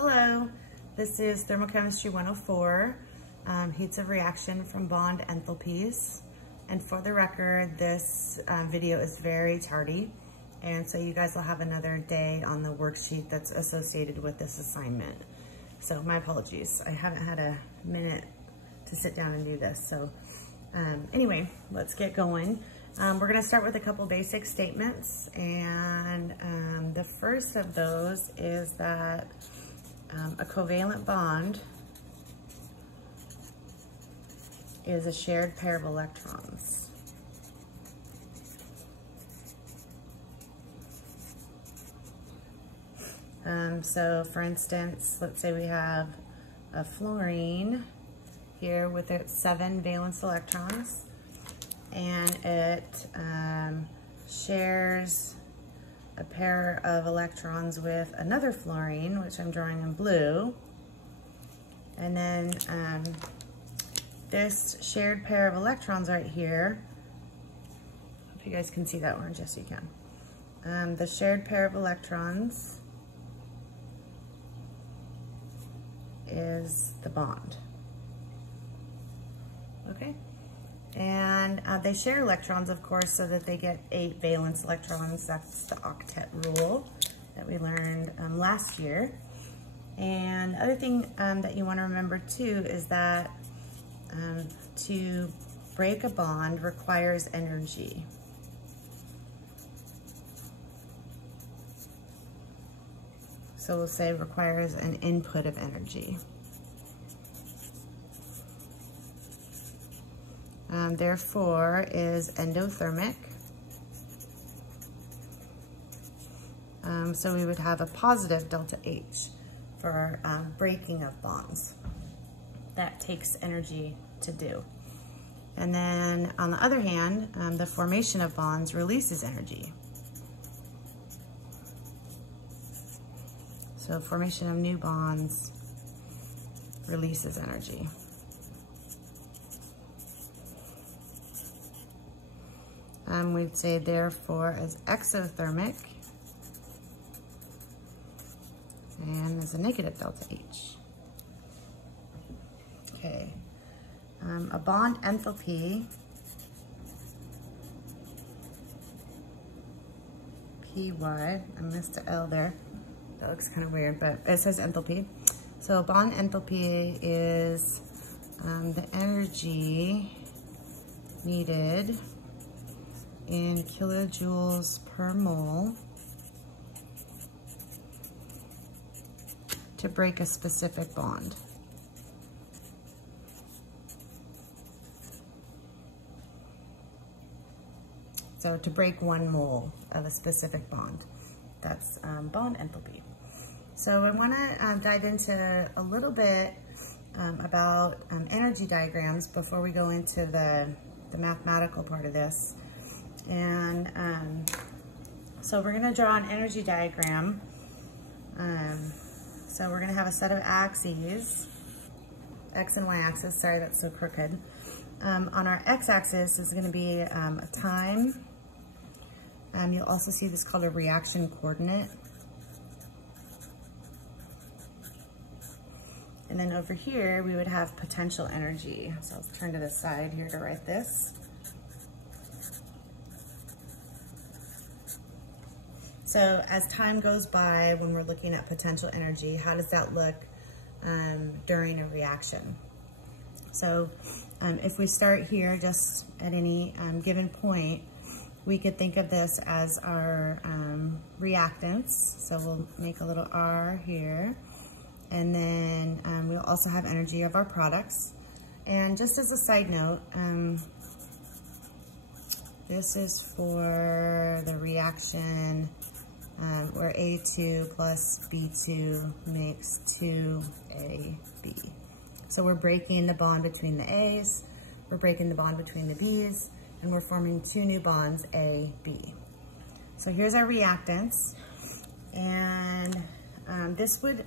Hello, this is Thermochemistry 104, heats of reaction from bond enthalpies. And for the record, this video is very tardy, and so you guys will have another day on the worksheet that's associated with this assignment. So my apologies, I haven't had a minute to sit down and do this. So anyway, let's get going. We're gonna start with a couple basic statements, and the first of those is that a covalent bond is a shared pair of electrons. So for instance, let's say we have a fluorine here with its 7 valence electrons, and it shares a pair of electrons with another fluorine, which I'm drawing in blue. And then this shared pair of electrons right here, hope you guys can see that orange, yes you can. The shared pair of electrons is the bond. Okay? And they share electrons, of course, so that they get 8 valence electrons. That's the octet rule that we learned last year. And the other thing that you want to remember too is that to break a bond requires energy. So we'll say requires an input of energy. Therefore is endothermic. So we would have a positive delta H for breaking of bonds. That takes energy to do. And then on the other hand, the formation of bonds releases energy. So formation of new bonds releases energy. We'd say therefore is exothermic and is a negative delta H. Okay, a bond enthalpy, PY, I missed the L there. That looks kind of weird, but it says enthalpy. So bond enthalpy is the energy needed in kilojoules per mole to break a specific bond. So to break 1 mole of a specific bond, that's bond enthalpy. So I want to dive into a little bit about energy diagrams before we go into the mathematical part of this. And so we're going to draw an energy diagram. So we're going to have a set of axes, X and Y axis, sorry that's so crooked. On our X axis is going to be a time. You'll also see this called a reaction coordinate. And then over here we would have potential energy. So let's turn to the side here to write this. So as time goes by, when we're looking at potential energy, how does that look during a reaction? So if we start here just at any given point, we could think of this as our reactants. So we'll make a little R here. And then we'll also have energy of our products. And just as a side note, this is for the reaction where A2 plus B2 makes 2AB. So we're breaking the bond between the A's, we're breaking the bond between the B's, and we're forming 2 new bonds, A, B. So here's our reactants, and this would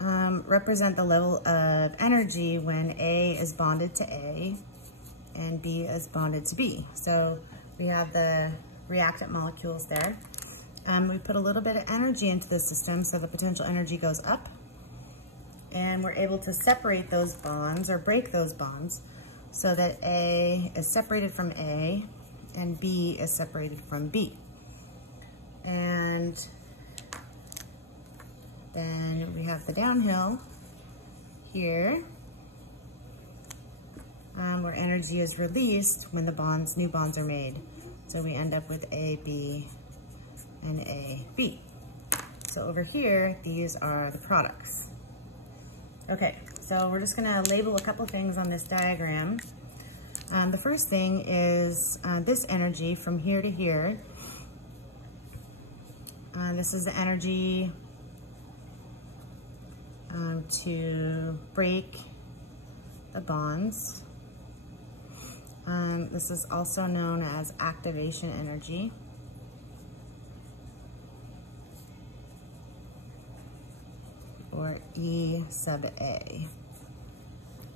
represent the level of energy when A is bonded to A and B is bonded to B. So we have the reactant molecules there. We put a little bit of energy into the system, so the potential energy goes up, and we're able to separate those bonds or break those bonds so that A is separated from A and B is separated from B. And then we have the downhill here, where energy is released when the new bonds are made. So we end up with AB and AB. So over here, these are the products. Okay, so we're just gonna label a couple things on this diagram. The first thing is this energy from here to here. This is the energy to break the bonds. This is also known as activation energy. Or E sub A.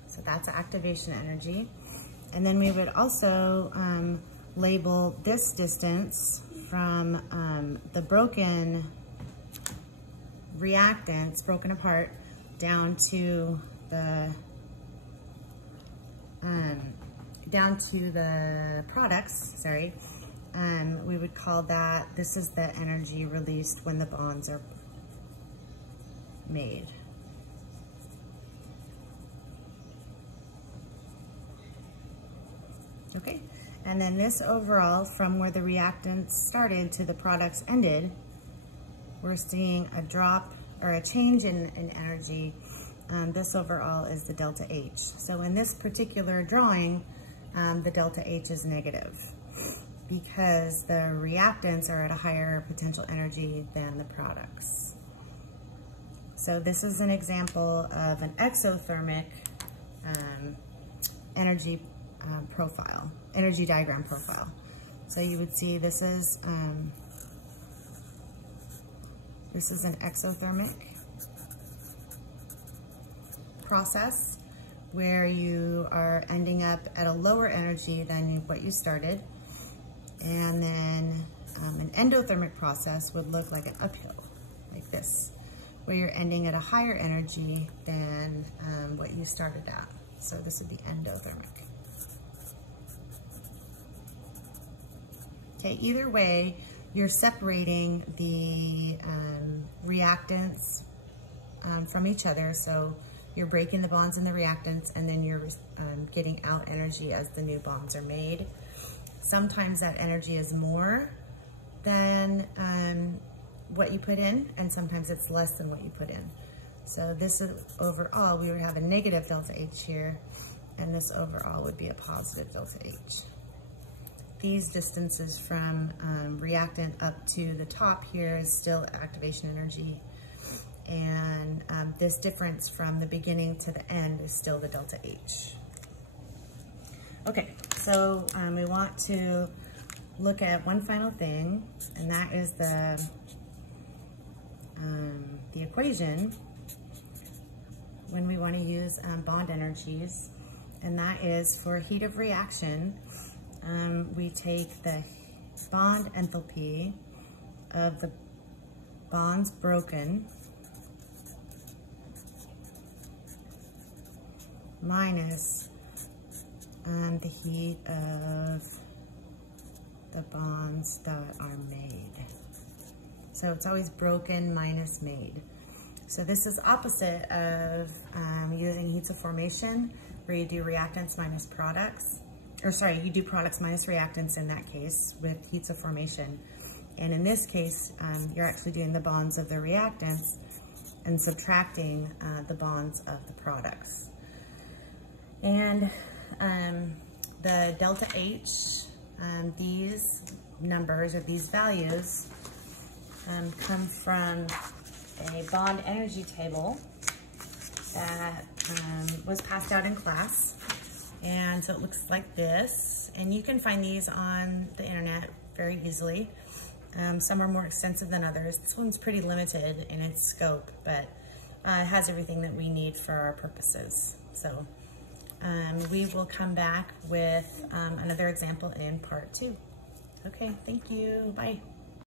So that's activation energy. And then we would also label this distance from the broken reactants, broken apart, down to the products, sorry. We would call that, this is the energy released when the bonds are made. Okay, and then this overall, from where the reactants started to the products ended, we're seeing a drop or a change in energy. This overall is the delta H. So in this particular drawing, the delta H is negative because the reactants are at a higher potential energy than the products. So this is an example of an exothermic energy profile, energy diagram profile. So you would see this is an exothermic process where you are ending up at a lower energy than what you started. And then an endothermic process would look like an uphill, like this, where you're ending at a higher energy than what you started at. So this would be endothermic. Okay, either way, you're separating the reactants from each other. So you're breaking the bonds in the reactants, and then you're getting out energy as the new bonds are made. Sometimes that energy is more than what you put in, and sometimes it's less than what you put in. So this is overall, we would have a negative delta H here, and this overall would be a positive delta H. These distances from reactant up to the top here is still activation energy, and this difference from the beginning to the end is still the delta H. Okay, so we want to look at one final thing, and that is the equation when we want to use bond energies, and that is for heat of reaction. We take the bond enthalpy of the bonds broken minus the heat of the bonds that are made. So it's always broken minus made. So this is opposite of using heats of formation, where you do reactants minus products. Or sorry, you do products minus reactants in that case with heats of formation. And in this case, you're actually doing the bonds of the reactants and subtracting the bonds of the products. And the delta H, these numbers or these values come from a bond energy table that was passed out in class. And so it looks like this, and you can find these on the internet very easily. Some are more extensive than others. This one's pretty limited in its scope, but it has everything that we need for our purposes. So we will come back with another example in part 2. Okay, thank you, bye.